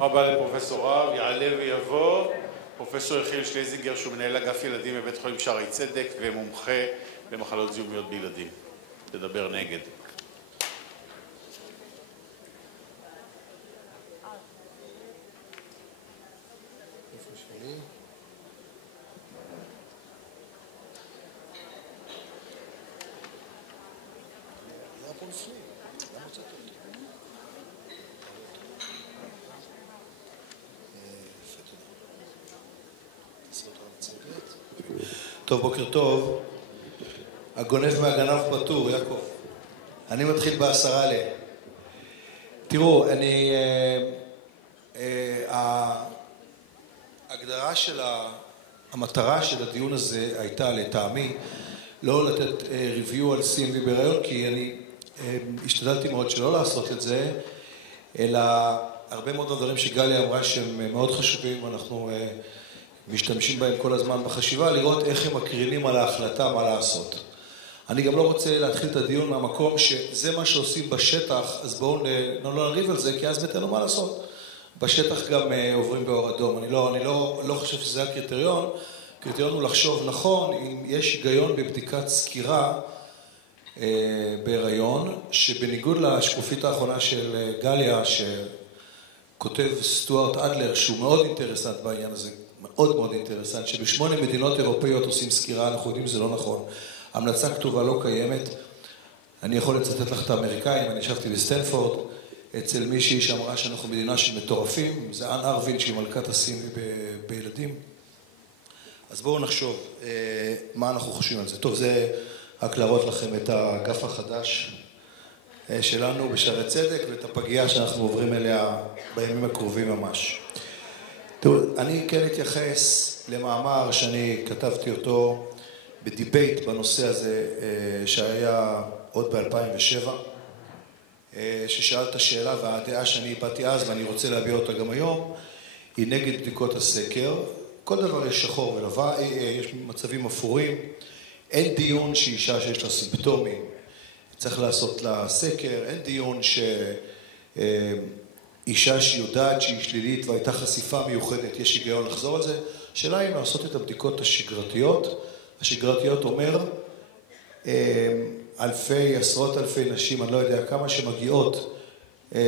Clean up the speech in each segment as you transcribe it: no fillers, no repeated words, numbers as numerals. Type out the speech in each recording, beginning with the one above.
רבה לפרופסור רב, יעלה ויבוא פרופסור יחיאל שלזינגר, שהוא מנהל אגף ילדים בבית חולים שערי צדק ומומחה במחלות זיהומיות בילדים. תדבר נגד. טוב, בוקר טוב. הגונב מהגנב פטור, יעקב. אני מתחיל ב10 ל. תראו, ההגדרה של המטרה של הדיון הזה הייתה לטעמי לא לתת ריוויו על CMV בהיריון, כי אני השתדלתי מאוד שלא לעשות את זה, אלא הרבה מאוד דברים שגליה אמרה שהם מאוד חשובים, ואנחנו משתמשים בהם כל הזמן בחשיבה, לראות איך הם מקרינים על ההחלטה מה לעשות. אני גם לא רוצה להתחיל את הדיון מהמקום שזה מה שעושים בשטח, אז בואו לא נריב על זה, כי אז מתנו מה לעשות. בשטח גם עוברים באור אדום. אני לא חושב שזה הקריטריון. הקריטריון הוא לחשוב נכון, אם יש היגיון בבדיקת סקירה בהיריון, שבניגוד לשקופית האחרונה של גליה, שכותב סטוארט אדלר, שהוא מאוד אינטרסנט בעניין הזה, מאוד מאוד אינטרסנט, שב8 מדינות אירופאיות עושים סקירה, אנחנו יודעים שזה לא נכון. המלצה כתובה לא קיימת. אני יכול לצטט לך את האמריקאים, אני ישבתי בסטנפורד, אצל מישהי שאמרה שאנחנו מדינה של מטורפים, זה אן ארווין שהיא מלכת CMV בילדים. אז בואו נחשוב מה אנחנו חושבים על זה. טוב, זה רק להראות לכם את האגף החדש שלנו בשערי צדק, ואת הפגייה שאנחנו עוברים אליה בימים הקרובים ממש. תראו, אני כן אתייחס למאמר שאני כתבתי אותו בדיבייט בנושא הזה שהיה עוד ב-2007, ששאל את השאלה, והדעה שאני באתי אז ואני רוצה להביע אותה גם היום, היא נגד בדיקות הסקר. כל דבר יש שחור ולבן, יש מצבים אפורים, אין דיון שאישה שיש לה סימפטומים צריך לעשות לה סקר, אין דיון אישה שיודעת שהיא שלילית והייתה חשיפה מיוחדת, יש היגיון לחזור על זה. שאלה היא לעשות את הבדיקות השגרתיות. השגרתיות אומר אלפי, עשרות אלפי נשים, אני לא יודע כמה שמגיעות,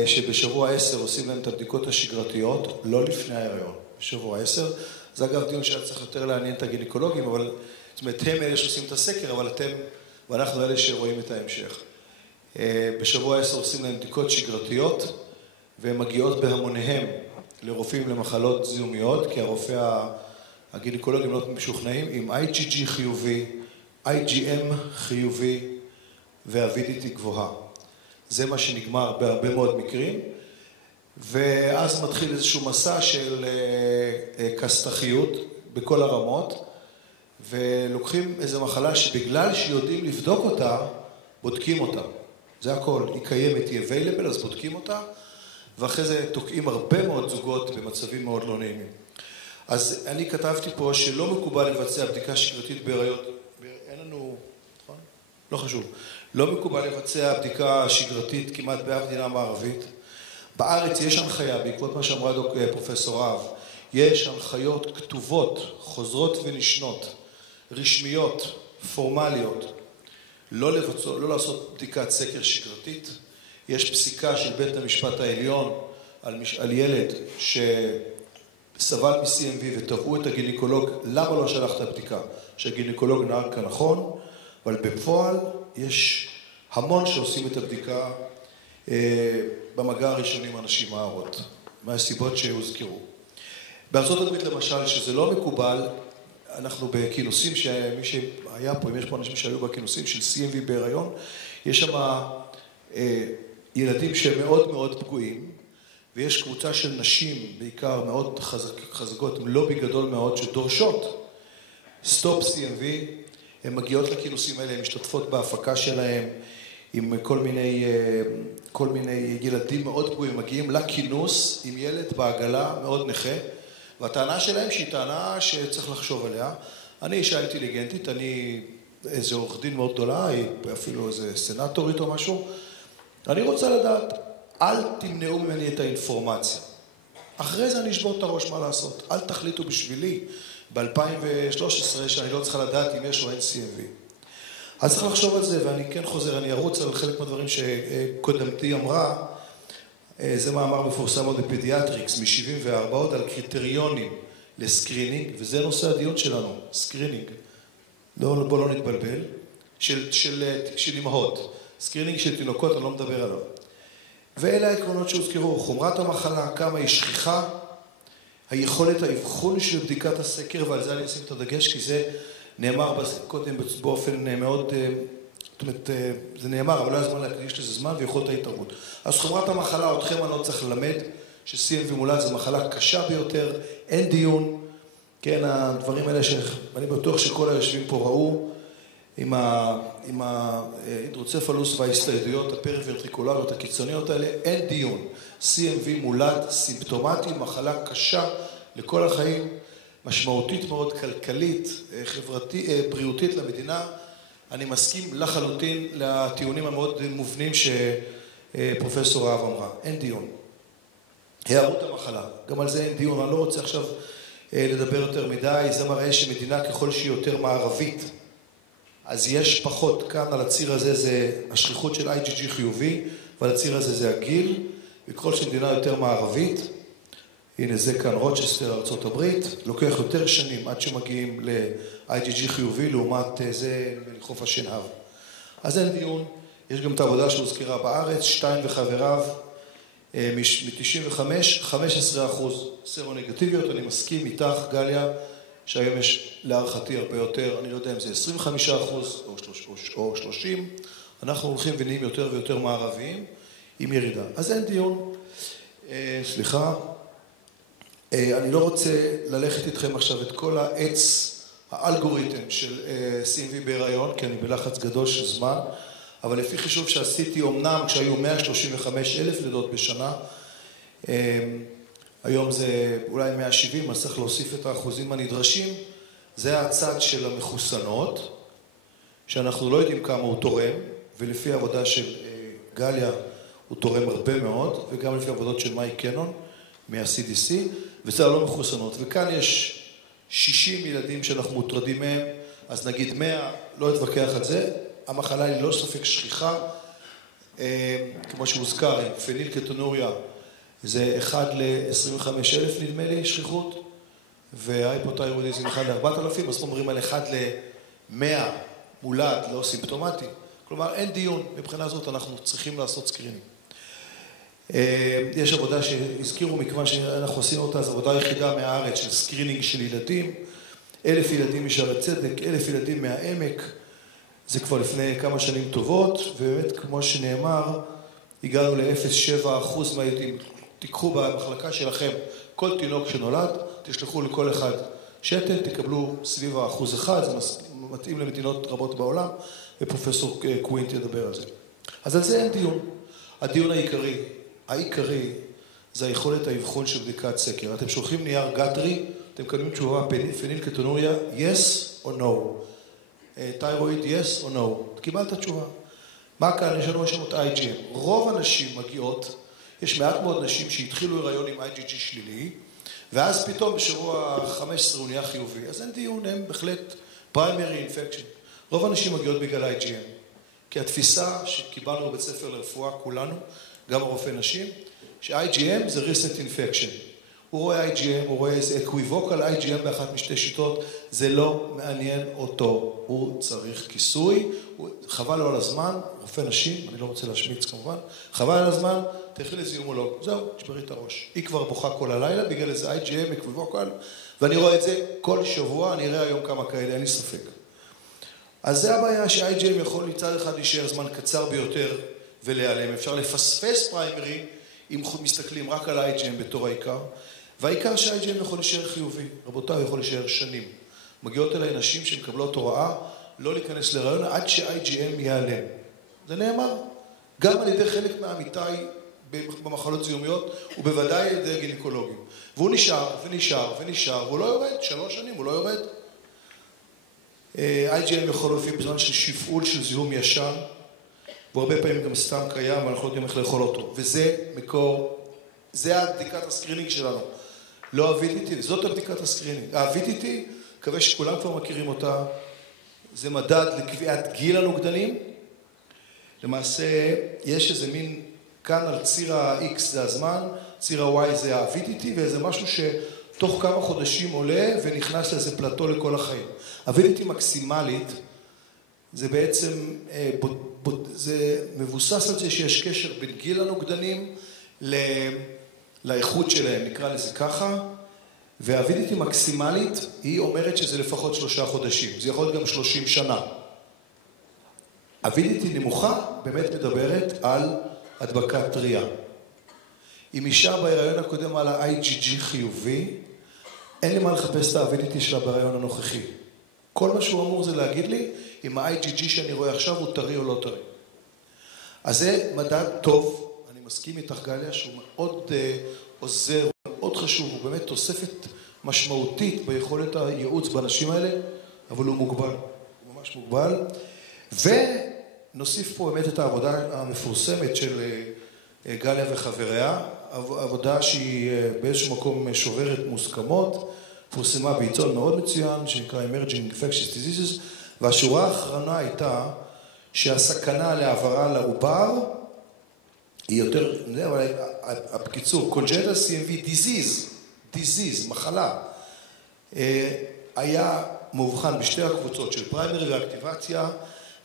שבשבוע 10 עושים להם את הבדיקות השגרתיות, לא לפני ההיריון, בשבוע 10. זה אגב דיון שהיה צריך יותר לעניין את הגינקולוגים, אבל זאת אומרת, הם אלה שעושים את הסקר, אבל אתם ואנחנו אלה שרואים את ההמשך. בשבוע 10 עושים להם בדיקות שגרתיות, והן מגיעות בהמוניהם לרופאים למחלות זיהומיות, כי הרופא הגינקולוגים לא משוכנעים, עם IgG חיובי, IgM חיובי והווידיטי גבוהה. זה מה שנגמר בהרבה מאוד מקרים, ואז מתחיל איזשהו מסע של כסת"חיות בכל הרמות, ולוקחים איזו מחלה שבגלל שיודעים לבדוק אותה, בודקים אותה. זה הכל, היא קיימת, היא available, אז בודקים אותה, ואחרי זה תוקעים הרבה מאוד זוגות במצבים מאוד לא נעימים. אז אני כתבתי פה שלא מקובל לבצע בדיקה שגרתית בהיריון, אין לנו, נכון? לא חשוב. לא מקובל לבצע בדיקה שגרתית כמעט באף מדינה מערבית. בארץ יש הנחיה, בעקבות מה שאמרה פרופסור רב, יש הנחיות כתובות, חוזרות ונשנות, רשמיות, פורמליות, לא לעשות בדיקת סקר שגרתית. יש פסיקה של בית המשפט העליון על ילד שסבל מ-CMV ותבעו את הגינקולוג, למה לא שלח את הבדיקה? שהגינקולוג נהג כנכון, אבל בפועל יש המון שעושים את הבדיקה במגע הראשוני עם אנשים מהערות, מהסיבות שהוזכרו. בארצות הברית למשל, שזה לא מקובל, אנחנו בכינוסים, שמי שהיה פה, אם יש פה אנשים שהיו בכינוסים של CMV בהיריון, יש שם ילדים שהם מאוד מאוד פגועים, ויש קבוצה של נשים, בעיקר מאוד חזקות, עם לובי גדול מאוד, שדורשות סטופ CMV, הן מגיעות לכינוסים האלה, הן משתתפות בהפקה שלהם, עם כל מיני ילדים מאוד פגועים, מגיעים לכינוס עם ילד בעגלה מאוד נכה, והטענה שלהם שהיא טענה שצריך לחשוב עליה. אני אישה אינטליגנטית, אני איזו עורך דין מאוד גדולה, היא אפילו איזה סנטורית או משהו. אני רוצה לדעת, אל תמנעו ממני את האינפורמציה. אחרי זה אני אשבור את הראש מה לעשות. אל תחליטו בשבילי ב-2013 שאני לא צריכה לדעת אם יש או אין CMV. אז צריך לחשוב על זה, ואני כן חוזר, אני ארוץ על חלק מהדברים שקודמתי אמרה. זה מאמר מפורסם עוד בפדיאטריקס מ-74 עוד על קריטריונים לסקרינינג, וזה נושא הדיון שלנו, סקרינינג. בוא לא נתבלבל, של אמהות. סקרינינג של תינוקות, אני לא מדבר עליו. ואלה העקרונות שהוזכרו, חומרת המחלה, כמה היא שכיחה, היכולת האבחון של בדיקת הסקר, ועל זה אני אשים את הדגש, כי זה נאמר קודם באופן מאוד, זאת אומרת, זה נאמר, אבל לא היה זמן להקדיש לזה זמן ויכולת ההתערבות. אז חומרת המחלה, אתכם אני לא צריך ללמד, ש-CMV מולד זה מחלה קשה ביותר, אין דיון, כן, הדברים האלה שאני בטוח שכל היושבים פה ראו, עם ההידרוצפלוס וההסתיידויות הפריברטיקולריות הקיצוניות האלה, אין דיון. CMV מולד, סימפטומטי, מחלה קשה לכל החיים, משמעותית מאוד, כלכלית, בריאותית למדינה. אני מסכים לחלוטין לטיעונים המאוד מובנים שפרופסור אהב אמרה. אין דיון. הערות המחלה, גם על זה אין דיון, אני לא רוצה עכשיו לדבר יותר מדי, זה מראה שמדינה ככל שהיא יותר מערבית, אז יש פחות, כאן על הציר הזה זה השכיחות של IgG חיובי, ועל הציר הזה זה הגיל, וככל שמדינה יותר מערבית, הנה זה כאן רוצ'סטר, ארצות הברית, לוקח יותר שנים עד שמגיעים ל-IgG חיובי, לעומת זה לחוף השנהב. אז אין דיון, יש גם את העבודה שהוזכרה בארץ, שטיין וחבריו, מ-95, 15% סרונגטיביות, אני מסכים איתך, גליה, שהיום יש להערכתי הרבה יותר, אני לא יודע אם זה 25% או 30, אנחנו הולכים ונהיים יותר ויותר מערביים עם ירידה. אז אין דיון, סליחה, אני לא רוצה ללכת איתכם עכשיו את כל העץ, האלגוריתם של CMV בהיריון, כי אני בלחץ גדול של זמן, אבל לפי חישוב שעשיתי, אמנם כשהיו 135,000 לידות בשנה, היום זה אולי 170, אז צריך להוסיף את האחוזים הנדרשים. זה הצד של המחוסנות, שאנחנו לא יודעים כמה הוא תורם, ולפי העבודה של גליה הוא תורם הרבה מאוד, וגם לפי העבודות של מייק קנון מה-CDC, וזה לא מחוסנות. וכאן יש 60 ילדים שאנחנו מוטרדים מהם, אז נגיד 100, לא אתווכח על זה, המחלה היא לא ספק שכיחה, כמו שהוזכר, פנילקטונוריה, זה 1 ל-25,000 נדמה לי שכיחות, וההיפותיירוידיזם 1 ל-4,000, אז אומרים על 1 ל-100 מולד, לא סימפטומטי. כלומר, אין דיון, מבחינה זאת אנחנו צריכים לעשות סקרינינג. יש עבודה שהזכירו מכיוון שאנחנו עושים אותה, זו עבודה יחידה מהארץ של סקרינינג של ילדים, 1,000 ילדים משערי צדק, 1,000 ילדים מהעמק, זה כבר לפני כמה שנים טובות, ובאמת כמו שנאמר, הגענו ל-0.7% מהילדים. תיקחו במחלקה שלכם כל תינוק שנולד, תשלחו לכל אחד שתן, תקבלו סביב 1%, זה מתאים למדינות רבות בעולם, ופרופסור קווינט ידבר על זה. אז על זה אין דיון. הדיון העיקרי זה היכולת האבחון של בדיקת סקר. אתם שולחים נייר גטרי, אתם מקבלים תשובה פנילקטונוריה, yes or no. תיירואיד, yes or no. קיבלת תשובה. מה כאן? יש לנו את IgM. רוב הנשים מגיעות, יש מעט מאוד נשים שהתחילו הריון עם IgG שלילי, ואז פתאום בשבוע 15 הוא נהיה חיובי. אז אין דיון, הם בהחלט primary infection. רוב הנשים מגיעות בגלל IgM. כי התפיסה שקיבלנו בבית ספר לרפואה, כולנו, גם הרופא נשים, ש-IgM זה recent infection. הוא רואה IgM, הוא רואה איזה אקוויבוקל IgM באחת משתי שיטות, זה לא מעניין אותו, הוא צריך כיסוי, חבל לו על הזמן, רופא נשים, אני לא רוצה להשמיץ כמובן, חבל על הזמן, תלכי לזיומולוג, זהו, תשברי את הראש. היא כבר בוכה כל הלילה בגלל איזה IgM, אקוויבוקל, ואני רואה את זה כל שבוע, אני אראה היום כמה כאלה, אין לי ספק. אז זה הבעיה ש-IgM יכול מצד אחד להישאר זמן קצר ביותר ולהיעלם. אפשר לפספס פריימרי אם מסתכלים רק על IgM בתור העיקר, והעיקר ש-IgM יכול להישאר חיובי. רבותיי, הוא יכול להישאר שנים. מגיעות אליי נשים שמקבלות הוראה לא להיכנס להיריון עד ש-IgM ייעלם. זה נאמר גם על ידי חלק מהעמיתיי במחלות זיהומיות, ובוודאי על ידי גינקולוגים. והוא נשאר ונשאר ונשאר, והוא לא יורד, 3 שנים הוא לא יורד. IgM יכול להופיע בזמן של שפעול של זיהום ישן, והרבה פעמים גם סתם קיים, ואנחנו לא יודעים איך לאכול אותו. וזה מקור זה הבדיקת הסקרינינג שלנו. לא ה-VDT, זאת הבדיקת הסקרינינג. ה-VDT, מקווה שכולם כבר מכירים אותה, זה מדד לקביעת גיל הנוגדנים. למעשה, יש איזה מין, כאן על ציר ה-X זה הזמן, ציר ה-Y זה ה-VDT, וזה משהו שתוך כמה חודשים עולה ונכנס לאיזה פלטו לכל החיים. ה-VDT מקסימלית, זה בעצם, זה מבוסס על זה שיש קשר בין גיל הנוגדנים לאיכות שלהם, נקרא לזה ככה, וה-VDT מקסימלית, היא אומרת שזה לפחות 3 חודשים, זה יכול להיות גם 30 שנה. ה-VDT נמוכה באמת מדברת על הדבקה טריה. אם אישה בהיריון הקודם על ה-IgG חיובי, אין לי מה לחפש את ה-VDT שלה בהיריון הנוכחי. כל מה שהוא אמור זה להגיד לי אם ה-IgG שאני רואה עכשיו הוא טרי או לא טרי. אז זה מדד טוב, אני מסכים איתך גליה, שהוא מאוד עוזר, מאוד חשוב, הוא באמת תוספת משמעותית ביכולת הייעוץ באנשים האלה, אבל הוא מוגבל, הוא ממש מוגבל. ונוסיף פה באמת את העבודה המפורסמת של גליה וחבריה, עבודה שהיא באיזשהו מקום שוברת מוסכמות, פורסמה בעיתון מאוד מצוין, שנקרא Emerging Infectious Diseases, והשורה האחרונה הייתה שהסכנה להעברה לעובר היא יותר, אבל בקיצור, Congenital CMV disease, מחלה, היה מאובחן בשתי הקבוצות של פריימרי ואקטיבציה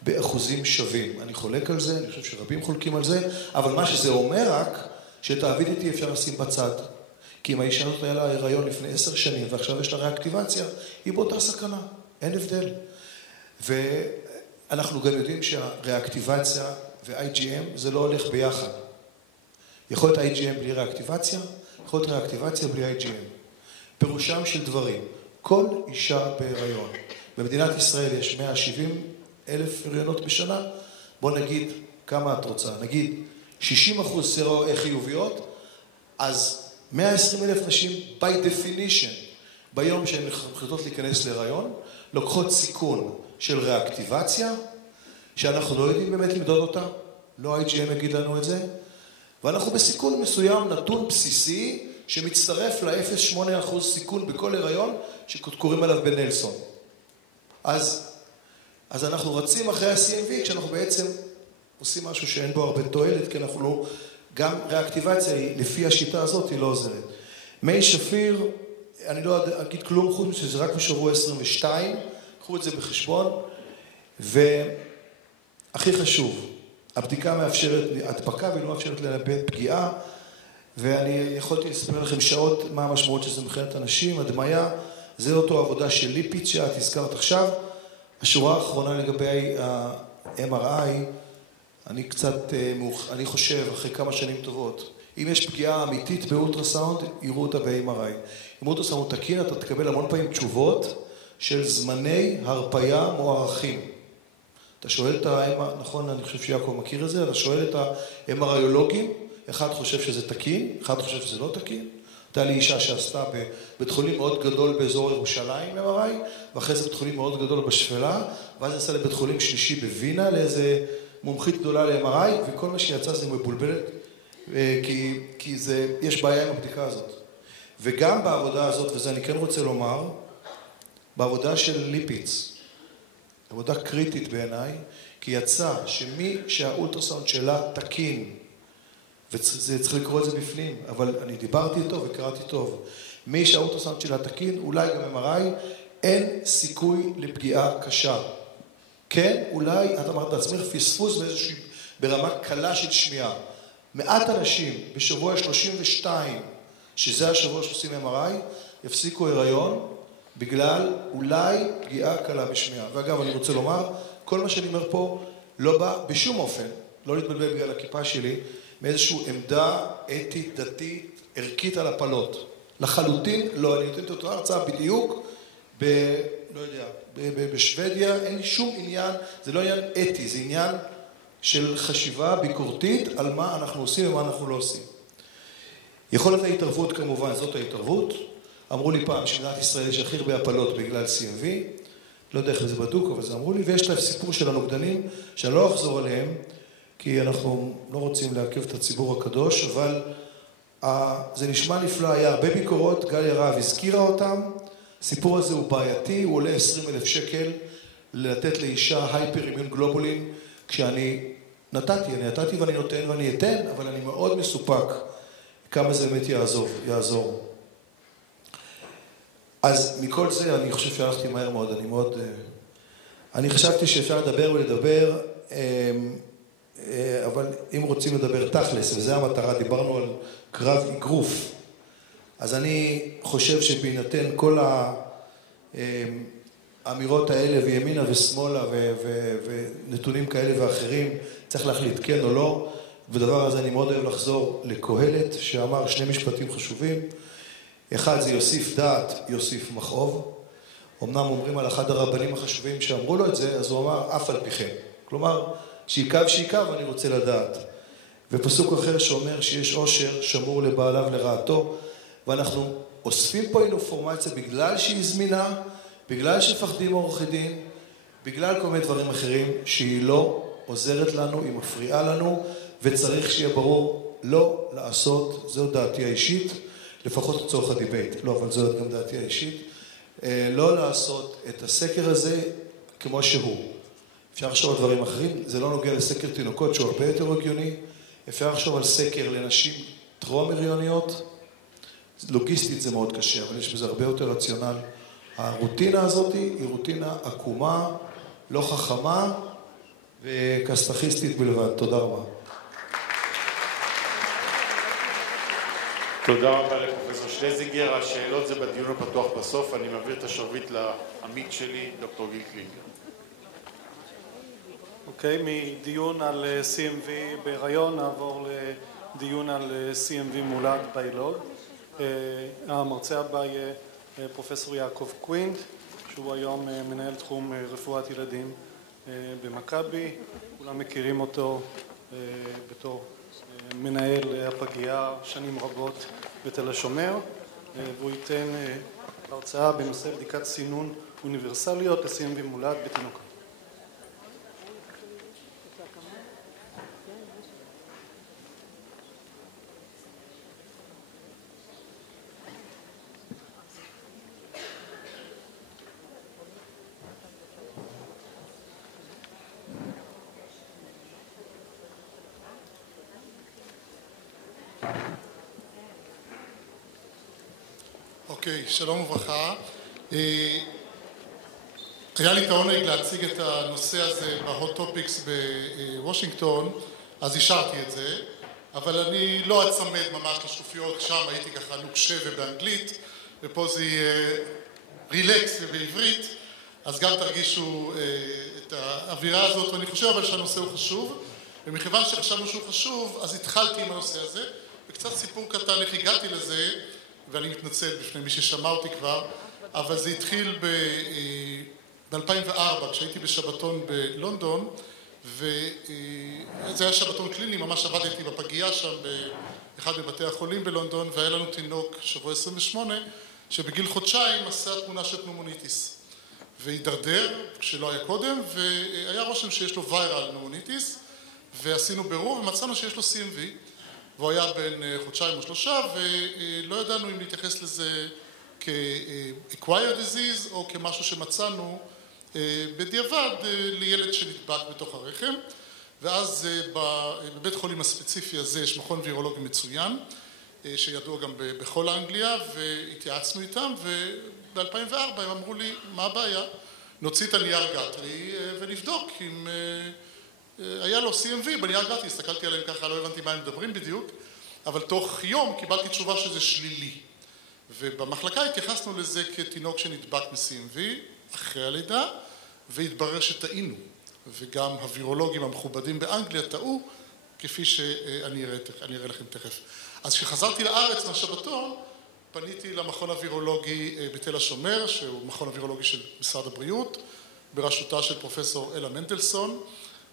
באחוזים שווים. אני חולק על זה, אני חושב שרבים חולקים על זה, אבל מה שזה אומר רק, שאת ה-VDT אפשר לשים בצד. כי אם האישה הזאת היה לה הריון לפני 10 שנים, ועכשיו יש לה ריאקטיבציה, היא באותה סכנה, אין הבדל. ואנחנו גם יודעים שהריאקטיבציה ו-IgM זה לא הולך ביחד. יכול להיות IgM בלי ריאקטיבציה, יכול להיות ריאקטיבציה בלי IgM. פירושם של דברים, כל אישה בהיריון, במדינת ישראל יש 170,000 הריונות בשנה, בוא נגיד כמה את רוצה, נגיד 60% חיוביות, אז 120,000 נשים by definition, ביום שהן מחליטות להיכנס להיריון, לוקחות סיכון של ריאקטיבציה, שאנחנו לא יודעים באמת למדוד אותה, לא IgM יגיד לנו את זה, ואנחנו בסיכון מסוים, נתון בסיסי, שמצטרף ל-0.8% סיכון בכל הריון, שקוראים עליו בנלסון. אז אנחנו רצים אחרי ה-CMV, כשאנחנו בעצם עושים משהו שאין בו הרבה תועלת, כי אנחנו לא, גם ריאקטיבציה היא, לפי השיטה הזאת, היא לא עוזרת. מי שפיר, אני לא אגיד כלום חוץ שזה רק בשבוע 22, קחו את זה בחשבון, והכי חשוב, הבדיקה מאפשרת הדבקה והיא לא מאפשרת לאבד פגיעה, ואני יכולתי לספר לכם שעות מה המשמעות שזה מבחינת אנשים, הדמיה, זה אותו עבודה של ליפיד שאת הזכרת עכשיו. השורה האחרונה לגבי ה-MRI, אני חושב, אחרי כמה שנים טובות, אם יש פגיעה אמיתית באולטרסאונד, יראו אותה ב-MRI. אם אולטרסאונד תקין, אתה תקבל המון פעמים תשובות של זמני הרפיה מוערכים. אתה שואל את ה-MRI, נכון, אני חושב שיעקב מכיר את זה, אתה שואל את ה-MRIולוגים, אחד חושב שזה תקין, אחד חושב שזה לא תקין. הייתה לי אישה שעשתה בבית חולים מאוד גדול באזור ירושלים, MRI, ואחרי זה בית חולים מאוד גדול בשפלה, ואז נסעה לבית חולים שלישי בווינה, לאיזה מומחית גדולה ל-MRI, וכל מה שיצא זה מבולבלת, כי יש בעיה עם הבדיקה הזאת. וגם בעבודה הזאת, וזה אני כן רוצה לומר, בעבודה של ליפיץ, עבודה קריטית בעיניי, כי יצא שמי שהאולטרסאונד שלה תקין, וצריך לקרוא את זה בפנים, אבל אני דיברתי איתו וקראתי טוב. מי שהאולטרסאונד שלה תקין, אולי גם MRI, אין סיכוי לפגיעה קשה. כן, אולי, את אמרת בעצמך, פספוס באיזושהי, ברמה קלה של שמיעה. מעט אנשים בשבוע 32, שזה השבוע שעושים MRI, יפסיקו הריון, בגלל אולי פגיעה קלה בשמיעה. ואגב, אני רוצה לומר, כל מה שאני אומר פה לא בא בשום אופן, לא להתבלבל בגלל הכיפה שלי, מאיזושהי עמדה אתית, דתית, ערכית על הפלות. לחלוטין, לא, אני נותן את אותה הרצאה בדיוק, לא יודע, בשוודיה, אין לי שום עניין, זה לא עניין אתי, זה עניין של חשיבה ביקורתית על מה אנחנו עושים ומה אנחנו לא עושים. יכולת ההתערבות כמובן, זאת ההתערבות. אמרו לי פעם שמדינת ישראל יש הכי הרבה הפלות בגלל CMV, לא יודע איך זה בדוק, אבל זה אמרו לי, ויש להם סיפור של הנוגדנים, שאני לא אחזור עליהם, כי אנחנו לא רוצים לעכב את הציבור הקדוש, אבל זה נשמע נפלא, היה הרבה ביקורות, גליה רהב הזכירה אותם, הסיפור הזה הוא בעייתי, הוא עולה 20,000 שקל לתת לאישה הייפר אימיון גלובולין, כשאני נתתי ואני נותן ואני אתן, אבל אני מאוד מסופק כמה זה באמת יעזור. אז מכל זה אני חושב שהלכתי מהר מאוד, אני חשבתי שאפשר לדבר ולדבר, אבל אם רוצים לדבר תכלס, וזה המטרה, דיברנו על קרב אגרוף, אז אני חושב שבהינתן כל האמירות האלה וימינה ושמאלה ונתונים כאלה ואחרים, צריך להחליט כן או לא, ודבר הזה אני מאוד אוהב לחזור לקהלת, שאמר שני משפטים חשובים, אחד זה יוסיף דעת, יוסיף מכאוב, אמנם אומרים על אחד הרבנים החשובים שאמרו לו את זה, אז הוא אמר אף על פיכם, כלומר שיקב אני רוצה לדעת, ופסוק אחר שאומר שיש עושר שמור לבעליו לרעתו, ואנחנו אוספים פה אינפורמציה בגלל שהיא זמינה, בגלל שפחדים עורכי דין, בגלל כל מיני דברים אחרים, שהיא לא עוזרת לנו, היא מפריעה לנו, וצריך שיהיה ברור לא לעשות, זו דעתי האישית, לפחות לצורך הדיבייט, לא, אבל זו גם דעתי האישית, לא לעשות את הסקר הזה כמו שהוא. אפשר לחשוב על דברים אחרים, זה לא נוגע לסקר תינוקות שהוא הרבה יותר הגיוני, אפשר לחשוב על סקר לנשים טרום הריוניות, לוגיסטית זה מאוד קשה, אבל יש בזה הרבה יותר רציונל. הרוטינה הזאת היא רוטינה עקומה, לא חכמה וקסטחיסטית בלבד. תודה רבה. תודה רבה לפרופסור שלזינגר. השאלות זה בדיון הפתוח בסוף. אני מעביר את השרביט לעמית שלי, דוקטור גיל קלינגר. אוקיי, מדיון על CMV בהיריון נעבור לדיון על CMV מולד ביילוד. המרצה הבא יהיה פרופסור יעקב קווינט, שהוא היום מנהל תחום רפואת ילדים במכבי. כולם מכירים אותו בתור מנהל הפגייה שנים רבות בתל השומר, והוא ייתן הרצאה בנושא בדיקת סינון אוניברסליות ל-CMV מולד בתינוקות. אוקיי, שלום וברכה. היה לי את העונג להציג את הנושא הזה בהוט טופיקס בוושינגטון, אז השארתי את זה, אבל אני לא אצמד ממש לשקופיות, שם הייתי ככה נוקשה ובאנגלית, ופה זה יהיה רילקס ובעברית, אז גם תרגישו את האווירה הזאת, ואני חושב אבל שהנושא הוא חשוב, ומכיוון שחשבנו שהוא חשוב, אז התחלתי עם הנושא הזה, וקצת סיפור קטן איך הגעתי לזה, ואני מתנצל בפני מי ששמע אותי כבר, אבל זה התחיל ב-2004, כשהייתי בשבתון בלונדון, וזה היה שבתון קליני, ממש עבדתי בפגייה שם באחד מבתי החולים בלונדון, והיה לנו תינוק שבוע 28, שבגיל חודשיים עשה תמונה של פנומוניטיס, והידרדר, כשלא היה קודם, והיה רושם שיש לו ויירל פנומוניטיס, ועשינו בירור ומצאנו שיש לו CMV, והוא היה בין חודשיים או שלושה, ולא ידענו אם להתייחס לזה כ-acquired disease או כמשהו שמצאנו בדיעבד לילד שנדבק בתוך הרחם. ואז בבית חולים הספציפי הזה יש מכון וירולוגי מצוין, שידוע גם בכל אנגליה, והתייעצנו איתם, וב-2004 הם אמרו לי, מה הבעיה? נוציא את הנייר גטרי ונבדוק אם היה לו CMV בנייר גטרי, הסתכלתי עליהם ככה, לא הבנתי מה הם מדברים בדיוק, אבל תוך יום קיבלתי תשובה שזה שלילי. ובמחלקה התייחסנו לזה כתינוק שנדבק מ-CMV אחרי הלידה, והתברר שטעינו. וגם הווירולוגים המכובדים באנגליה טעו, כפי שאני אראה לכם תכף. אז כשחזרתי לארץ מהשבתון, פניתי למכון הווירולוגי בתל השומר, שהוא מכון הווירולוגי של משרד הבריאות, בראשותה של פרופסור אלה מנדלסון,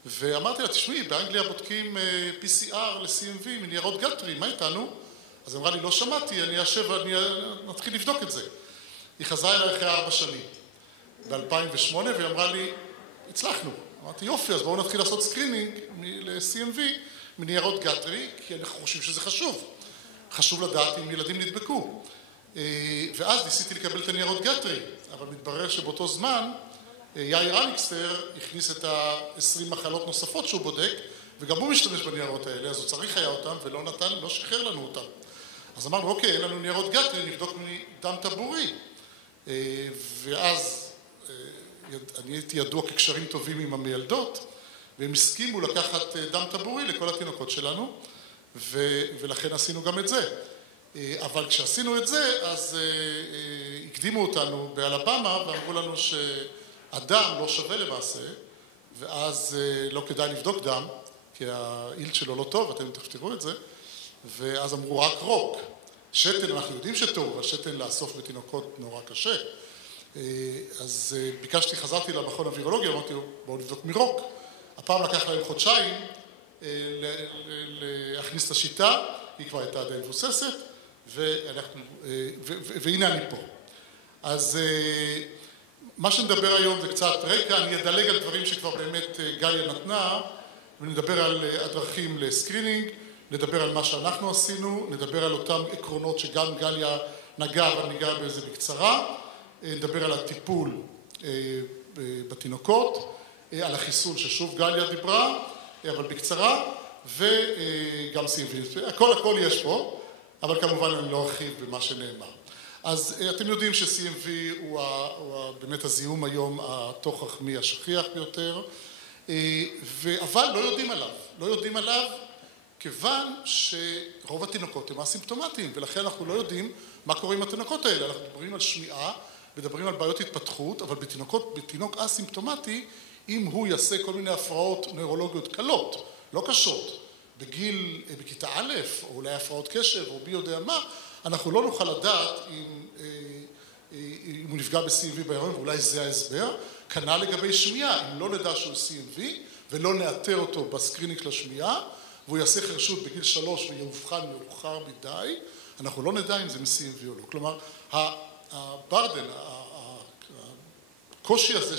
ואמרתי לה, תשמעי, באנגליה בודקים PCR ל-CMV מניירות גטרי, מה איתנו? אז אמרה לי, לא שמעתי, אני אשב ואני נתחיל לבדוק את זה. היא חזרה אליי אחרי 4 שנים, ב-2008, והיא אמרה לי, הצלחנו. אמרתי, יופי, אז בואו נתחיל לעשות סקרינינג ל-CMV מניירות גטרי, כי אנחנו חושבים שזה חשוב. חשוב לדעת אם ילדים נדבקו. ואז ניסיתי לקבל את הניירות גטרי, אבל מתברר שבאותו זמן יאיר אליקסטר הכניס את ה-20 מחלות נוספות שהוא בודק, וגם הוא משתמש בניירות האלה, אז הוא צריך היה אותם ולא נתן, לא שחרר לנו אותם. אז אמרנו, אוקיי, אין לנו ניירות גטרי, נבדוק מדם טבורי. ואז אני הייתי ידוע כקשרים טובים עם המילדות, והם הסכימו לקחת דם טבורי לכל התינוקות שלנו, ולכן עשינו גם את זה. אבל כשעשינו את זה, אז הקדימו אותנו באלבמה, ואמרו לנו שהדם לא שווה למעשה, ואז לא כדאי לבדוק דם, כי העיל שלו לא טוב, אתם תפתרו את זה, ואז אמרו רק רוק. שתן, אנחנו יודעים שטוב, אבל שתן לאסוף בתינוקות נורא קשה. אז ביקשתי, חזרתי למכון הווירולוגיה, אמרתי, בואו נבדוק מרוק. הפעם לקח להם חודשיים להכניס את השיטה, היא כבר הייתה די מבוססת, והנה אני פה. אז מה שנדבר היום זה קצת רקע, אני אדלג על דברים שכבר באמת גליה נתנה, ונדבר על הדרכים לסקרינינג, נדבר על מה שאנחנו עשינו, נדבר על אותם עקרונות שגם גליה נגעה, אבל ניגע בזה בקצרה, נדבר על הטיפול בתינוקות, על החיסון ששוב גליה דיברה, אבל בקצרה, וגם CMV. הכל יש פה, אבל כמובן אני לא ארחיב במה שנאמר. אז אתם יודעים ש-CMV הוא באמת הזיהום היום התוך-רחמי השכיח ביותר, אבל לא יודעים עליו כיוון שרוב התינוקות הם אסימפטומטיים, ולכן אנחנו לא יודעים מה קורה עם התינוקות האלה. אנחנו מדברים על שמיעה, מדברים על בעיות התפתחות, אבל בתינוק אסימפטומטי, אם הוא יעשה כל מיני הפרעות נוירולוגיות קלות, לא קשות, בכיתה א', או אולי הפרעות קשב, או מי יודע מה, אנחנו לא נוכל לדעת אם הוא נפגע ב-CMV בהיריון, ואולי זה ההסבר. כנ"ל לגבי שמיעה, אם לא נדע שהוא CMV, ולא נאתר אותו בסקרינינג לשמיעה, והוא יעשה חרשות בגיל 3 ויאובחן מאוחר מדי, אנחנו לא נדע אם זה מ-CMV או לא. כלומר, הברדן, הקושי הזה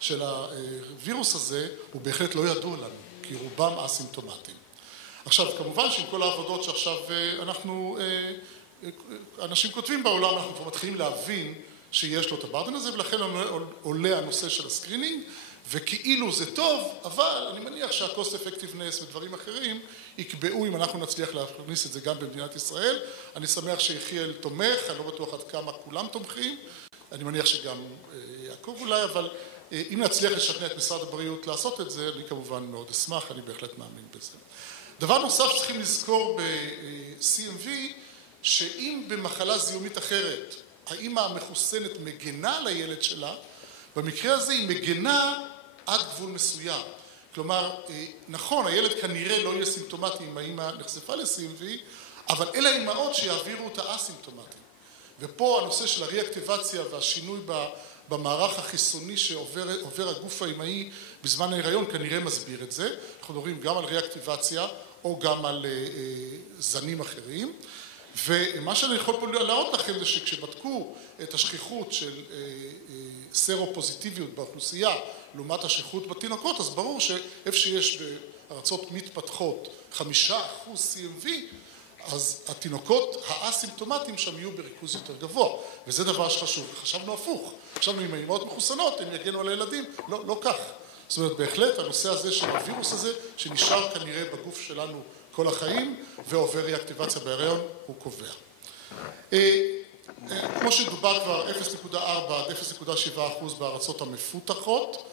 של הווירוס הזה, הוא בהחלט לא ידוע לנו, כי רובם אסימפטומטיים. עכשיו, כמובן שעם כל העבודות שעכשיו אנשים כותבים בעולם, אנחנו כבר מתחילים להבין שיש לו את הברדן הזה, ולכן עולה הנושא של הסקרינינג, וכאילו זה טוב, אבל אני מניח שהקוסט אפקטיבנס ודברים אחרים יקבעו אם אנחנו נצליח להכניס את זה גם במדינת ישראל. אני שמח שיחיאל תומך, אני לא בטוח עד כמה כולם תומכים, אני מניח שגם יעקב אולי, אבל אם נצליח לשכנע את משרד הבריאות לעשות את זה, אני כמובן מאוד אשמח, אני בהחלט מאמין בזה. דבר נוסף שצריכים לזכור ב-CMV, שאם במחלה זיהומית אחרת, האמא המחוסנת מגנה על הילד שלה, במקרה הזה היא מגנה עד גבול מסוים. כלומר, נכון, הילד כנראה לא יהיה סימפטומטי אם האמא נחשפה ל-CMV, אבל אלה האמהות שיעבירו את האסימפטומטים. ופה הנושא של הריאקטיבציה והשינוי במערך החיסוני שעובר הגוף האמאי בזמן ההיריון כנראה מסביר את זה. אנחנו מדברים גם על ריאקטיבציה או גם על זנים אחרים. ומה שאני יכול פה להראות לכם זה שכשבדקו את השכיחות של סרו-פוזיטיביות באוכלוסייה לעומת השכיחות בתינוקות, אז ברור שאיפה שיש בארצות מתפתחות 5% CMV, אז התינוקות האסימפטומטיים שם יהיו בריכוז יותר גבוה, וזה דבר שחשוב. חשבנו הפוך, חשבנו אם האמהות מחוסנות, הם יגנו על הילדים, לא כך. זאת אומרת, בהחלט הנושא הזה של הווירוס הזה, שנשאר כנראה בגוף שלנו כל החיים, ועובר ריאקטיבציה בהיריון, הוא קובע. כמו שדובר כבר 0.4 עד 0.7% בארצות המפותחות,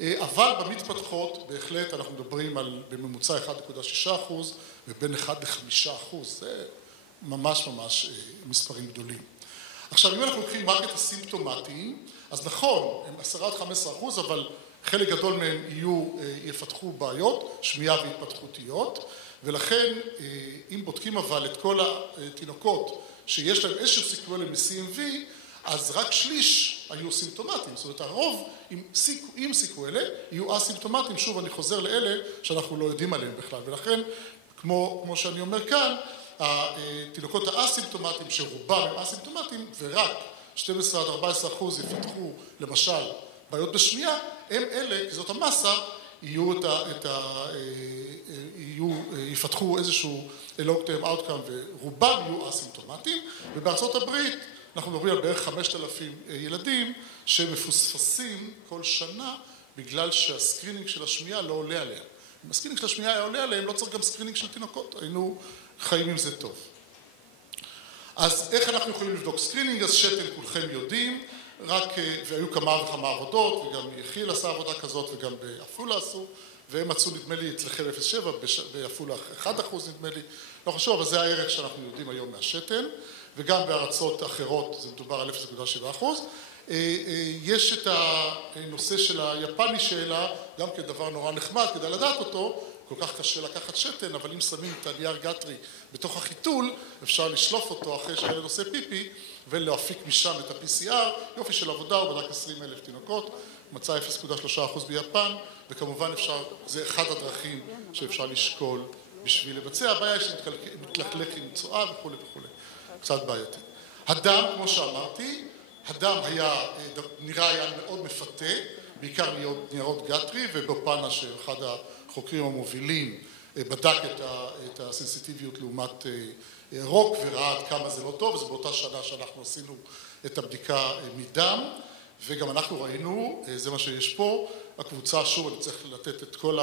אבל במתפתחות בהחלט אנחנו מדברים על בממוצע 1.6% ובין 1 ל5%, זה ממש מספרים גדולים. עכשיו, אם אנחנו לוקחים רק את הסימפטומטיים, אז נכון, הם 10 עד 15%, אבל חלק גדול מהם יפתחו בעיות, שמיעה והתפתחותיות, ולכן אם בודקים אבל את כל התינוקות שיש להם איזשהו סיקוולה מ-CMV, אז רק שליש היו סימפטומטיים. זאת אומרת, הרוב עם סיקוולה יהיו אסימפטומטיים. שוב, אני חוזר לאלה שאנחנו לא יודעים עליהם בכלל. ולכן, כמו שאני אומר כאן, התינוקות האסימפטומטיים שרובם הם אסימפטומטיים, ורק 12-14% יפתחו, למשל, בעיות בשמיעה, הם אלה, כי זאת המסה, יהיו יפתחו איזשהו long term outcome ורובם יהיו אסימפטומטיים, ובארצות הברית אנחנו מדברים על בערך 5,000 ילדים שמפוספסים כל שנה בגלל שהסקרינינג של השמיעה לא עולה עליהם. אם הסקרינינג של השמיעה היה עולה עליהם, לא צריך גם סקרינינג של תינוקות, היינו חיים עם זה טוב. אז איך אנחנו יכולים לבדוק סקרינינג? אז שתן כולכם יודעים, והיו כמה וכמה עבודות, וגם יחיל עשה עבודה כזאת וגם בעפולה עשו, והם מצאו נדמה לי אצלכם 0.7, בעפולה 1% נדמה לי, לא חשוב, אבל זה הערך שאנחנו יודעים היום מהשתן, וגם בארצות אחרות זה מדובר על 0.7%. יש את הנושא של היפני שאלה, גם כדבר נורא נחמד, כדי לדעת אותו, כל כך קשה לקחת שתן, אבל אם שמים את הנייר גטרי בתוך החיתול, אפשר לשלוף אותו אחרי שהילד עושה פיפי, ולהפיק משם את ה-PCR, יופי של עבודה, הוא בדק 20,000 תינוקות, מצא 0.3% ביפן, וכמובן אפשר, זה אחד הדרכים שאפשר לשקול בשביל לבצע. הבעיה היא שמתלקלק עם צואה וכו' וכו'. קצת בעייתי. הדם, כמו שאמרתי, הדם היה מאוד מפתה, בעיקר ניירות גטרי, ובופנה שאחד החוקרים המובילים בדק את הסנסיטיביות לעומת רוק וראה עד כמה זה לא טוב, וזה באותה שנה שאנחנו עשינו את הבדיקה מדם, וגם אנחנו ראינו, זה מה שיש פה, הקבוצה, שוב אני צריך לתת את כל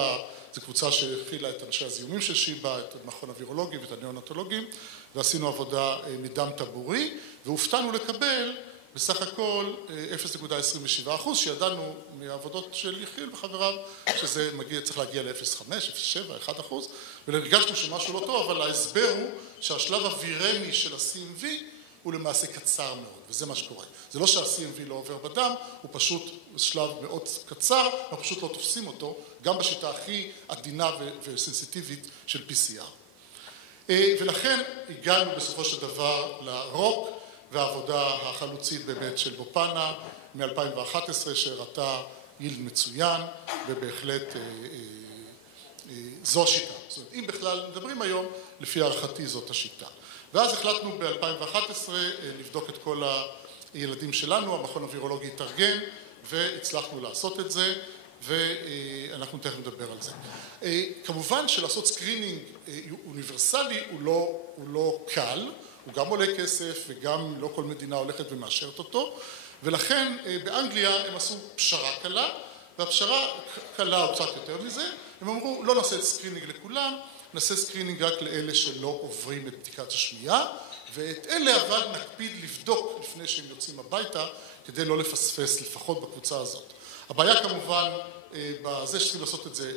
זו קבוצה שהכילה את אנשי הזיהומים של שיבא, את המכון הווירולוגי ואת הניאונטולוגים, ועשינו עבודה מדם טבורי, והופתענו לקבל בסך הכל 0.27%, שידענו מהעבודות של יחיל וחבריו, שזה צריך להגיע ל-0.5, 0.7, 1%, והרגשנו שמשהו לא טוב, אבל ההסבר הוא שהשלב הווירמי של ה-CMV הוא למעשה קצר מאוד, וזה מה שקורה. זה לא שה-CMV לא עובר בדם, הוא פשוט שלב מאוד קצר, אנחנו פשוט לא תופסים אותו, גם בשיטה הכי עדינה וסנסיטיבית של PCR. ולכן הגענו בסופו של דבר לרוק, והעבודה החלוצית באמת של בופנה מ-2011 שהראתה יילד מצוין, ובהחלט זו השיטה. זאת אומרת, אם בכלל מדברים היום, לפי הערכתי זאת השיטה. ואז החלטנו ב-2011 לבדוק את כל הילדים שלנו, המכון הווירולוגי התארגן, והצלחנו לעשות את זה, ואנחנו תכף נדבר על זה. כמובן שלעשות סקרינינג אוניברסלי הוא לא קל, הוא גם עולה כסף וגם לא כל מדינה הולכת ומאשרת אותו, ולכן באנגליה הם עשו פשרה קלה, והפשרה קלה או קצת יותר מזה, הם אמרו לא נעשה סקרינינג לכולם, נעשה סקרינינג רק לאלה שלא עוברים את בדיקת השמיעה, ואת אלה אבל נקפיד לבדוק לפני שהם יוצאים הביתה, כדי לא לפספס לפחות בקבוצה הזאת. הבעיה כמובן בזה שצריכים לעשות את זה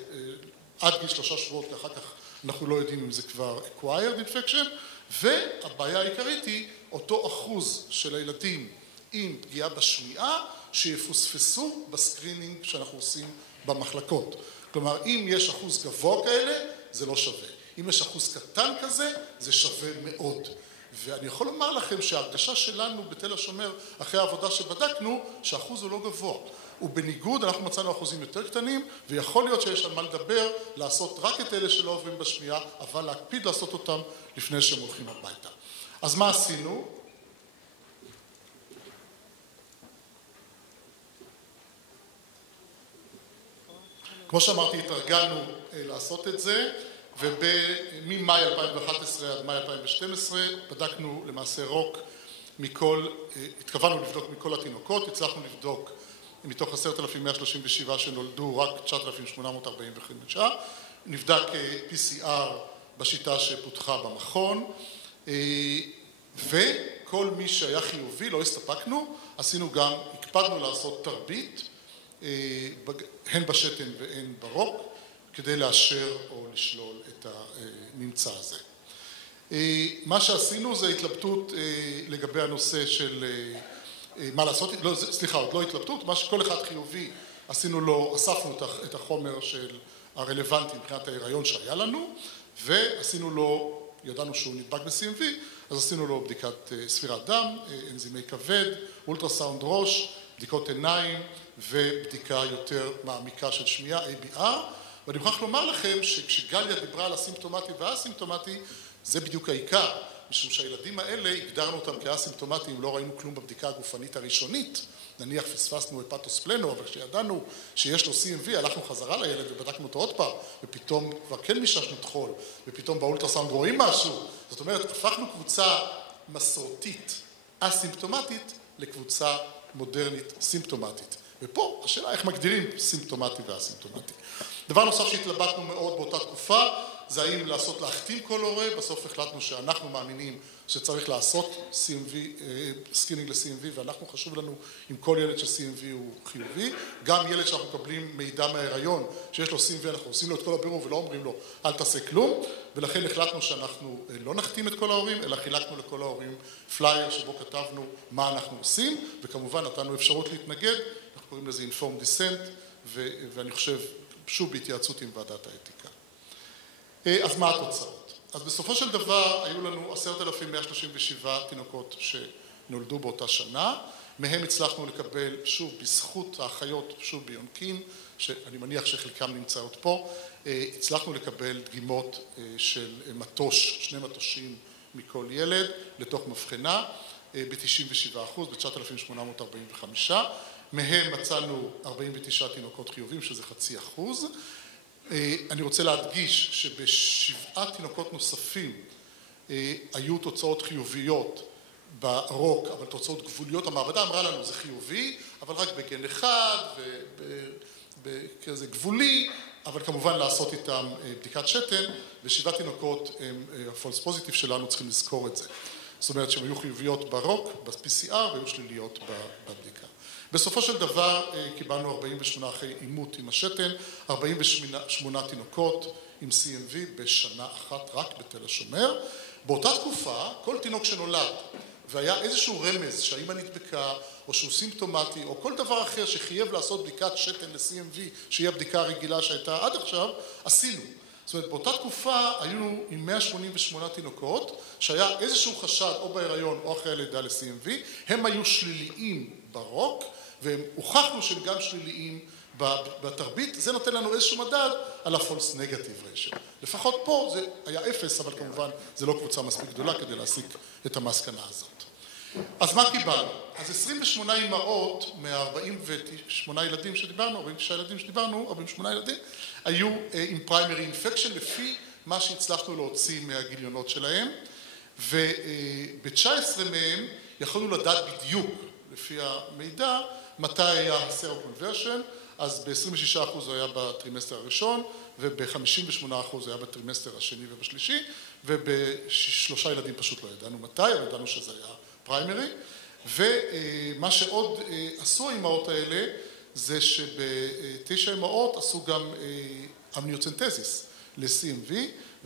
עד גיל 3 שבועות, ואחר כך אנחנו לא יודעים אם זה כבר acquired infection, והבעיה העיקרית היא אותו אחוז של הילדים עם פגיעה בשמיעה שיפוספסו בסקרינינג שאנחנו עושים במחלקות. כלומר, אם יש אחוז גבוה כאלה, זה לא שווה. אם יש אחוז קטן כזה, זה שווה מאוד. ואני יכול לומר לכם שההרגשה שלנו בתל השומר, אחרי העבודה שבדקנו, שהאחוז הוא לא גבוה. ובניגוד, אנחנו מצאנו אחוזים יותר קטנים, ויכול להיות שיש על מה לדבר, לעשות רק את אלה שלא עוברים בשמיעה, אבל להקפיד לעשות אותם לפני שהם הולכים הביתה. אז מה עשינו? כמו שאמרתי, התארגנו לעשות את זה, וממאי 2011 עד מאי 2012 בדקנו למעשה רוק התכוונו לבדוק מכל התינוקות, הצלחנו לבדוק מתוך 10,137 שנולדו רק 9,845, נבדק PCR בשיטה שפותחה במכון, וכל מי שהיה חיובי, לא הסתפקנו, עשינו גם, הקפדנו לעשות תרבית, הן בשתן והן ברוק, כדי לאשר או לשלול את הממצא הזה. מה שעשינו זה התלבטות לגבי הנושא של מה לעשות, סליחה, עוד לא התלבטות, מה שכל אחד חיובי עשינו לו, אספנו את החומר של הרלוונטי מבחינת ההיריון שהיה לנו, ועשינו לו, ידענו שהוא נדבק ב-CMV, אז עשינו לו בדיקת ספירת דם, אנזימי כבד, אולטרסאונד ראש, בדיקות עיניים ובדיקה יותר מעמיקה של שמיעה, ABR, ואני מוכרח לומר לכם שכשגליה דיברה על הסימפטומטי והאסימפטומטי, זה בדיוק העיקר. משום שהילדים האלה הגדרנו אותם כאסימפטומטיים, לא ראינו כלום בבדיקה הגופנית הראשונית, נניח פספסנו הפטוס פלנו, אבל כשידענו שיש לו CMV, הלכנו חזרה לילד ובדקנו אותו עוד פעם, ופתאום כבר כן מיששנו תחול, ופתאום באולטרסאונד רואים משהו. זאת אומרת, הפכנו קבוצה מסורתית, אסימפטומטית, לקבוצה מודרנית, סימפטומטית. ופה השאלה איך מגדירים סימפטומטי ואסימפטומטי. דבר נוסף שהתלבטנו מאוד באותה תקופה, זה האם להחתים כל הורה, בסוף החלטנו שאנחנו מאמינים שצריך לעשות סקרינינג ל-CMV, ואנחנו חשוב לנו אם כל ילד ש-CMV הוא חיובי, גם ילד שאנחנו מקבלים מידע מההיריון שיש לו CMV, אנחנו עושים לו את כל הבירור ולא אומרים לו אל תעשה כלום, ולכן החלטנו שאנחנו לא נחתים את כל ההורים, אלא חילקנו לכל ההורים פלייר שבו כתבנו מה אנחנו עושים, וכמובן נתנו אפשרות להתנגד, אנחנו קוראים לזה Informed Dissent, ואני חושב שוב בהתייעצות עם ועדת האתיקה. אז מה התוצאות? אז בסופו של דבר היו לנו 10,137 תינוקות שנולדו באותה שנה, מהם הצלחנו לקבל שוב בזכות האחיות, שוב ביונקין, שאני מניח שחלקם נמצאות פה, הצלחנו לקבל דגימות של מטוש, 2 מטושים מכל ילד לתוך מבחנה, ב-97%, ב-9,845, מהם מצאנו 49 תינוקות חיובים, שזה 0.5%. אני רוצה להדגיש שבשבעה תינוקות נוספים היו תוצאות חיוביות ברוק, אבל תוצאות גבוליות. המעבדה אמרה לנו, זה חיובי, אבל רק בגן אחד, וכזה גבולי, אבל כמובן לעשות איתם בדיקת שתן, ושבעה תינוקות, הפולס פוזיטיב שלנו, צריכים לזכור את זה. זאת אומרת שהם היו חיוביות ברוק, ב-PCR, והיו שליליות בבדיקה. בסופו של דבר קיבלנו 48 אחרי אימות עם השתן, 48 תינוקות עם CMV בשנה אחת רק בתל השומר. באותה תקופה, כל תינוק שנולד והיה איזשהו רמז שהאמא נדבקה או שהוא סימפטומטי או כל דבר אחר שחייב לעשות בדיקת שתן ל-CMV, שהיא הבדיקה הרגילה שהייתה עד עכשיו, עשינו. זאת אומרת, באותה תקופה היינו עם 188 תינוקות שהיה איזשהו חשד או בהיריון או אחרי הלידה ל-CMV, הם היו שליליים ברוק, והוכחנו שהם גם שליליים בתרבית, זה נותן לנו איזשהו מדד על ה-false negative ratio. לפחות פה זה היה 0, אבל כמובן זה לא קבוצה מספיק גדולה כדי להסיק את המסקנה הזאת. אז מה קיבלנו? אז 28 אימהות מה-48 ילדים שדיברנו, 49 ילדים שדיברנו, 48 ילדים, היו עם primary infection לפי מה שהצלחנו להוציא מהגיליונות שלהם, וב-19 מהם יכולנו לדעת בדיוק לפי המידע מתי היה הסרו-קונברשן, אז ב-26% הוא היה בטרימסטר הראשון, וב-58% היה בטרימסטר השני ובשלישי, וב-3 ילדים פשוט לא ידענו מתי, אבל ידענו שזה היה פריימרי. ומה שעוד עשו האימהות האלה, זה שב-9 אימהות עשו גם אמניוצנטזיס ל-CMV,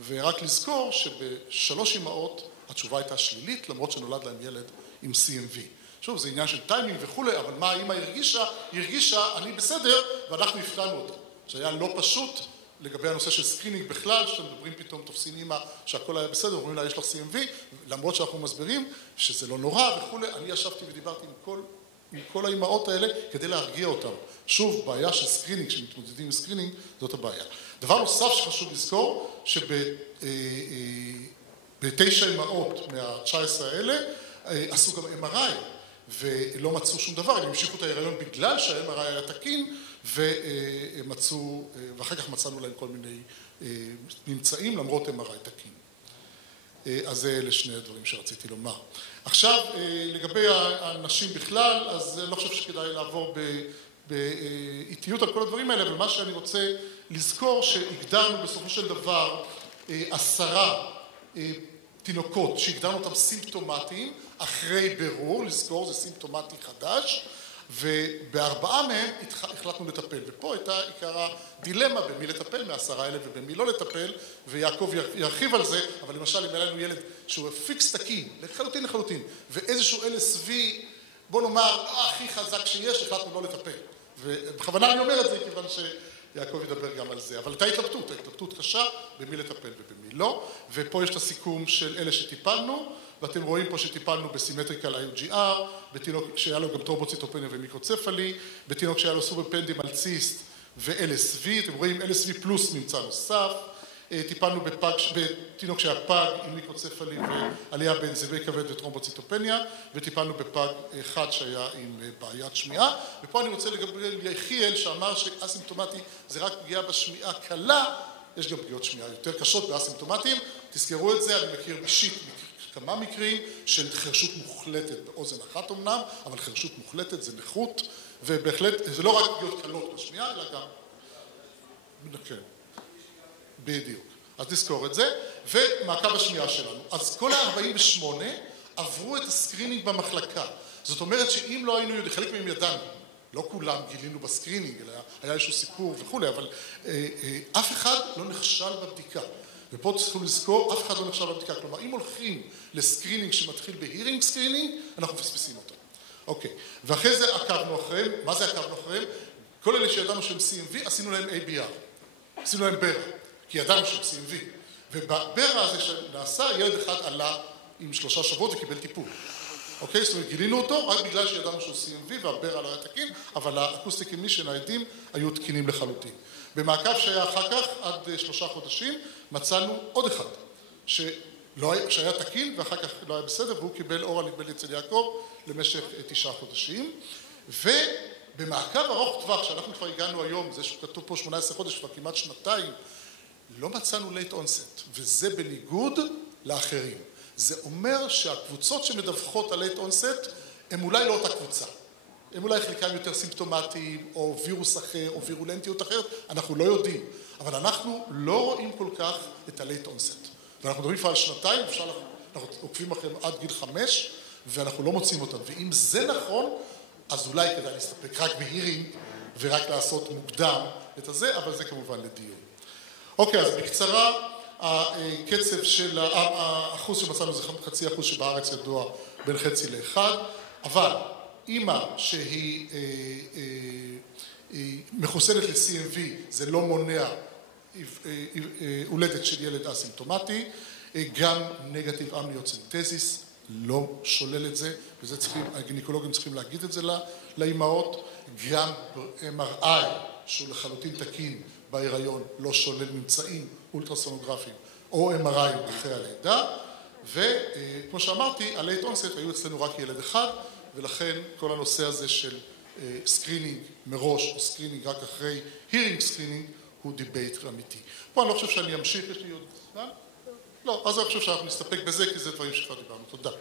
ורק לזכור שב-3 אימהות התשובה הייתה שלילית, למרות שנולד להם ילד עם CMV. שוב, זה עניין של טיימינג וכולי, אבל מה האמא הרגישה? היא הרגישה, אני בסדר, ואנחנו הפתענו אותה. זה היה לא פשוט לגבי הנושא של סקרינינג בכלל, שמדברים פתאום, תופסים אמא שהכל היה בסדר, אומרים לה, יש לך CMV, למרות שאנחנו מסבירים שזה לא נורא וכולי, אני ישבתי ודיברתי עם כל האמהות האלה כדי להרגיע אותם. שוב, בעיה של סקרינינג, כשמתמודדים עם סקרינינג, זאת הבעיה. דבר נוסף שחשוב לזכור, שב9 אמהות מה-19 האלה, עשו גם MRI, ולא מצאו שום דבר, הם המשיכו את ההיריון בגלל שה-MRI היה תקין, ואחר כך מצאנו להם כל מיני ממצאים, למרות MRI תקין. אז זה אלה שני הדברים שרציתי לומר. עכשיו, לגבי הנשים בכלל, אז אני לא חושב שכדאי לעבור באיטיות על כל הדברים האלה, אבל מה שאני רוצה לזכור, שהגדרנו בסופו של דבר 10 תינוקות שהגדרנו אותם סימפטומטיים, אחרי בירור, לזכור, זה סימפטומטי חדש, ובארבעה מהם החלטנו לטפל. ופה הייתה עיקר הדילמה במי לטפל מ10 האלה ובמי לא לטפל, ויעקב ירחיב על זה, אבל למשל אם היה לנו ילד שהוא פיקס תקין, לחלוטין, ואיזשהו LSV, בוא נאמר, הכי חזק שיש, החלטנו לא לטפל. ובכוונה אני אומר את זה, כיוון שיעקב ידבר גם על זה. אבל הייתה התלבטות קשה במי לטפל ובמי לא, ופה יש את הסיכום של אלה שטיפלנו, ואתם רואים פה שטיפלנו בסימטריקל IUGR, בתינוק שהיה לו גם טרובוציטופניה ומיקרוצפלי, בתינוק שהיה לו סוברפנדימל ציסט ו-LSV, אתם רואים LSV פלוס ממצא נוסף, טיפלנו בתינוק שהיה פג עם מיקרוצפלי ועלייה באנזימי כבד וטרומבוציטופניה, וטיפלנו בפג אחד שהיה עם בעיית שמיעה. ופה אני רוצה לגבי יחיאל שאמר שאסימפטומטי זה רק פגיעה בשמיעה קלה, יש גם פגיעות שמיעה יותר קשות באסימפטומטיים, תזכרו את זה, אני מכיר אישית כמה מקרים של חרשות מוחלטת באוזן אחת אמנם, אבל חרשות מוחלטת זה נכות, ובהחלט זה לא רק פגיעות קלות בשמיעה, אלא גם... כן. בדיוק. אז תזכור את זה, ומעקב השמיעה שלנו. אז כל ה-48 עברו את הסקרינינג במחלקה. זאת אומרת שאם לא היינו יודעים, חלק מהם ידענו, לא כולם גילינו בסקרינינג, אלא היה איזשהו סיפור וכו', אבל אף אחד לא נכשל בבדיקה. ופה צריכים לזכור, אף אחד לא נכשל בבדיקה. כלומר, אם הולכים לסקרינינג שמתחיל בהירינג סקרינינג, אנחנו מפספסים אותו. אוקיי. ואחרי זה עקבנו אחריהם. מה זה עקבנו אחריהם? כל אלה שידענו שהם CMV, עשינו להם ABR. עשינו להם ברע, כי ידענו שהם CMV. ובברע הזה שנעשה, ילד אחד עלה עם 3 שבועות וקיבל טיפול. אוקיי? זאת אומרת, גילינו אותו רק בגלל שידענו שהוא CMV והברע לא היה תקין, אבל האקוסטיק אימישן העדים היו תקינים לחלוטין. במעקב שהיה אחר כך, עד 3 חודשים, מצאנו עוד אחד, שהיה תקין ואחר כך לא היה בסדר, והוא קיבל אורה נדמה אצל יעקב למשך 9 חודשים. ובמעקב ארוך טווח, שאנחנו כבר הגענו היום, זה שכתוב פה 18 חודש, כבר כמעט שנתיים, לא מצאנו late onset, וזה בניגוד לאחרים. זה אומר שהקבוצות שמדווחות על late onset, הם אולי לא אותה קבוצה. הם אולי חלקם יותר סימפטומטיים, או וירוס אחר, או וירולנטיות אחרת, אנחנו לא יודעים. אבל אנחנו לא רואים כל כך את ה-late onset. ואנחנו מדברים כבר על שנתיים, אנחנו עוקבים אחריהם עד גיל 5, ואנחנו לא מוצאים אותם. ואם זה נכון, אז אולי כדאי להסתפק רק בהירינג, ורק לעשות מוקדם את הזה, אבל זה כמובן לדיון. אוקיי, אז בקצרה, הקצב של האחוז שמצאנו זה 0.5% שבארץ ידוע בין 0.5 ל-1, אבל אימא שהיא מחוסנת ל-CMV זה לא מונע הולדת של ילד אסימפטומטי, גם נגטיב אמניוצנטזיס לא שולל את זה, וזה צריכים, הגינקולוגים צריכים להגיד את זה לאימהות, גם MRI שהוא לחלוטין תקין בהיריון לא שולל ממצאים אולטרסונוגרפיים או MRI אחרי הלידה, וכמו שאמרתי, ה-late onset היו אצלנו רק ילד אחד, ולכן כל הנושא הזה של סקרינינג מראש או סקרינינג רק אחרי hearing סקרינינג הוא דיבייט אמיתי. פה אני לא חושב שאני אמשיך, יש לי עוד זמן? לא, אז אני חושב שאנחנו נסתפק בזה, כי זה דברים שכבר דיברנו. תודה.